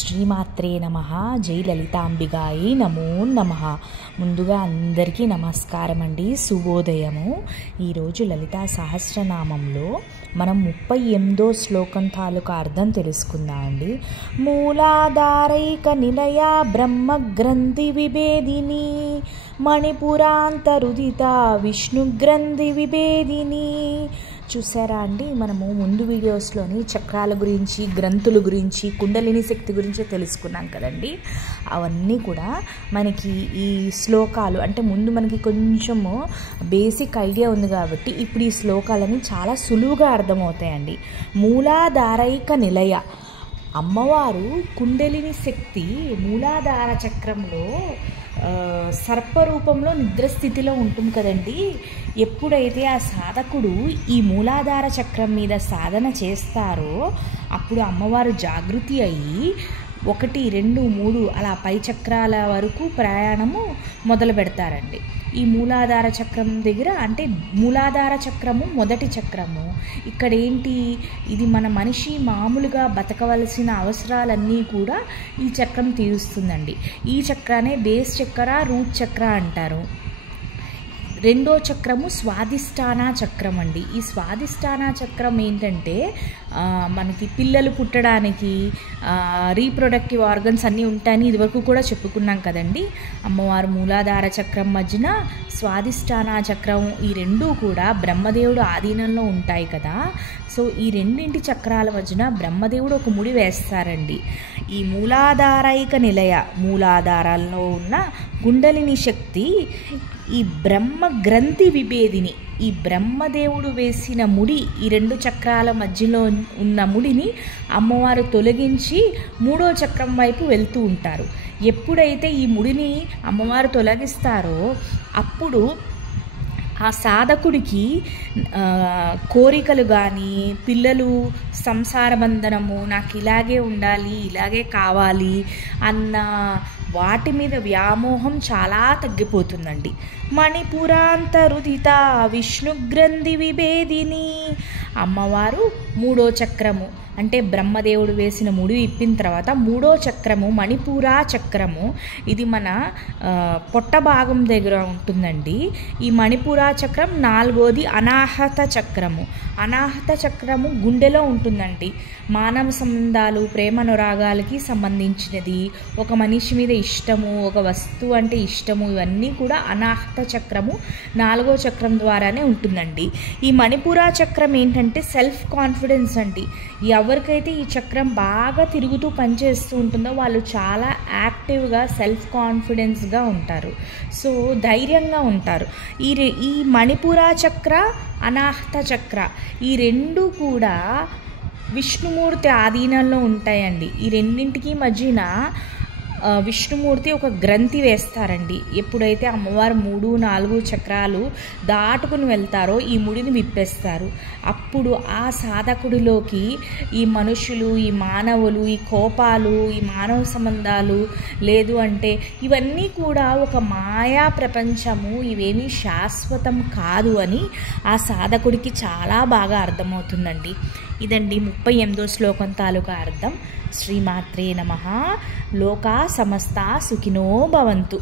శ్రీమాత్రే నమః. జై లలితాంబిగాయి నమో నమః. ముందుగా అందరికీ నమస్కారం అండి, శుభోదయము. ఈరోజు లలితా సహస్రనామంలో మనం 38వ శ్లోకం తాలూకా అర్థం తెలుసుకుందాం అండి. మూలాధారైక నిలయ బ్రహ్మగ్రంథి విభేదిని మణిపురాంతరుదిత విష్ణుగ్రంథి విభేదిని. చూసారా అండి, మనము ముందు వీడియోస్లోని చక్రాల గురించి, గ్రంథుల గురించి, కుండలిని శక్తి గురించి తెలుసుకున్నాం కదండి. అవన్నీ కూడా మనకి ఈ శ్లోకాలు అంటే ముందు మనకి కొంచెము బేసిక్ ఐడియా ఉంది కాబట్టి ఇప్పుడు ఈ శ్లోకాలని చాలా సులువుగా అర్థమవుతాయండి. మూలాధారైక నిలయ, అమ్మవారు కుండలిని శక్తి మూలాధార చక్రంలో సర్పరూపంలో నిద్రస్థితిలో ఉంటుంది కదండి. ఎప్పుడైతే ఆ సాధకుడు ఈ మూలాధార చక్రం మీద సాధన చేస్తారో అప్పుడు అమ్మవారు జాగృతి అయ్యి 1, 2, 3 అలా పై చక్రాల వరకు ప్రయాణము మొదలు పెడతారండి. ఈ మూలాధార చక్రం దగ్గర అంటే మూలాధార చక్రము మొదటి చక్రము. ఇక్కడ ఏంటి, ఇది మన మనిషి మామూలుగా బతకవలసిన అవసరాలన్నీ కూడా ఈ చక్రం తీరుస్తుందండి. ఈ చక్రానే బేస్ చక్ర, రూట్ చక్ర అంటారు. రెండో చక్రము స్వాదిష్టాన చక్రం అండి. ఈ స్వాదిష్టాన చక్రం ఏంటంటే మనకి పిల్లలు పుట్టడానికి రీప్రొడక్టివ్ ఆర్గన్స్ అన్నీ ఉంటాయని ఇదివరకు కూడా చెప్పుకున్నాం కదండి. అమ్మవారు మూలాధార చక్రం మధ్యన స్వాదిష్టాన చక్రం, ఈ రెండూ కూడా బ్రహ్మదేవుడు ఆధీనంలో ఉంటాయి కదా. సో ఈ రెండింటి చక్రాల మధ్యన బ్రహ్మదేవుడు ఒక ముడి వేస్తారండి. ఈ మూలాధారైక నిలయ, మూలాధారాల్లో ఉన్న కుండలిని శక్తి ఈ బ్రహ్మ గ్రంథి విభేదిని, ఈ బ్రహ్మదేవుడు వేసిన ముడి, ఈ 2 చక్రాల మధ్యలో ఉన్న ముడిని అమ్మవారు తొలగించి 3వ చక్రం వైపు వెళ్తూ ఉంటారు. ఎప్పుడైతే ఈ ముడిని అమ్మవారు తొలగిస్తారో అప్పుడు ఆ సాధకుడికి కోరికలు కానీ, పిల్లలు, సంసార బంధనము, నాకు ఇలాగే ఉండాలి, ఇలాగే కావాలి అన్న వాటి మీద వ్యామోహం చాలా తగ్గిపోతుందండి. మణిపురాంతరుదిత విష్ణుగ్రంథి విభేదిని, అమ్మవారు 3వ చక్రము అంటే బ్రహ్మదేవుడు వేసిన ముడి ఇప్పిన తర్వాత 3వ చక్రము మణిపురా చక్రము, ఇది మన పొట్ట భాగం దగ్గర ఉంటుందండి. ఈ మణిపురా చక్రం 4వది అనాహత చక్రము. అనాహత చక్రము గుండెలో ఉంటుందండి. మానవ సంబంధాలు, ప్రేమనురాగాలకి సంబంధించినది, ఒక మనిషి మీద ఇష్టము, ఒక వస్తువు అంటే ఇష్టము, ఇవన్నీ కూడా అనాహత చక్రము 4వ చక్రం ద్వారానే ఉంటుందండి. ఈ మణిపురా చక్రం ఏంటంటే సెల్ఫ్ కాన్ఫిడెన్స్ అండి. ఎవరికైతే ఈ చక్రం బాగా తిరుగుతూ పనిచేస్తూ ఉంటుందో వాళ్ళు చాలా యాక్టివ్గా, సెల్ఫ్ కాన్ఫిడెన్స్గా ఉంటారు. సో ధైర్యంగా ఉంటారు. ఈ మణిపురా చక్ర, అనాహత చక్ర, ఈ 2 కూడా విష్ణుమూర్తి ఆధీనంలో ఉంటాయండి. ఈ రెండింటికి మధ్యన విష్ణుమూర్తి ఒక గ్రంథి వేస్తారండి. ఎప్పుడైతే అమ్మవారు 3, 4 చక్రాలు దాటుకుని వెళ్తారో ఈ ముడిని విప్పేస్తారు. అప్పుడు ఆ సాధకుడిలోకి ఈ మనుషులు, ఈ మానవులు, ఈ కోపాలు, ఈ మానవ సంబంధాలు, లేదు అంటే ఇవన్నీ కూడా ఒక మాయా ప్రపంచము, ఇవేమీ శాశ్వతం కాదు అని ఆ సాధకుడికి చాలా బాగా అర్థమవుతుందండి. ఇదండి 38వ శ్లోకం తాలూకా అర్థం. శ్రీమాత్రే నమః. లోకా సమస్తా సుఖినో భవంతు.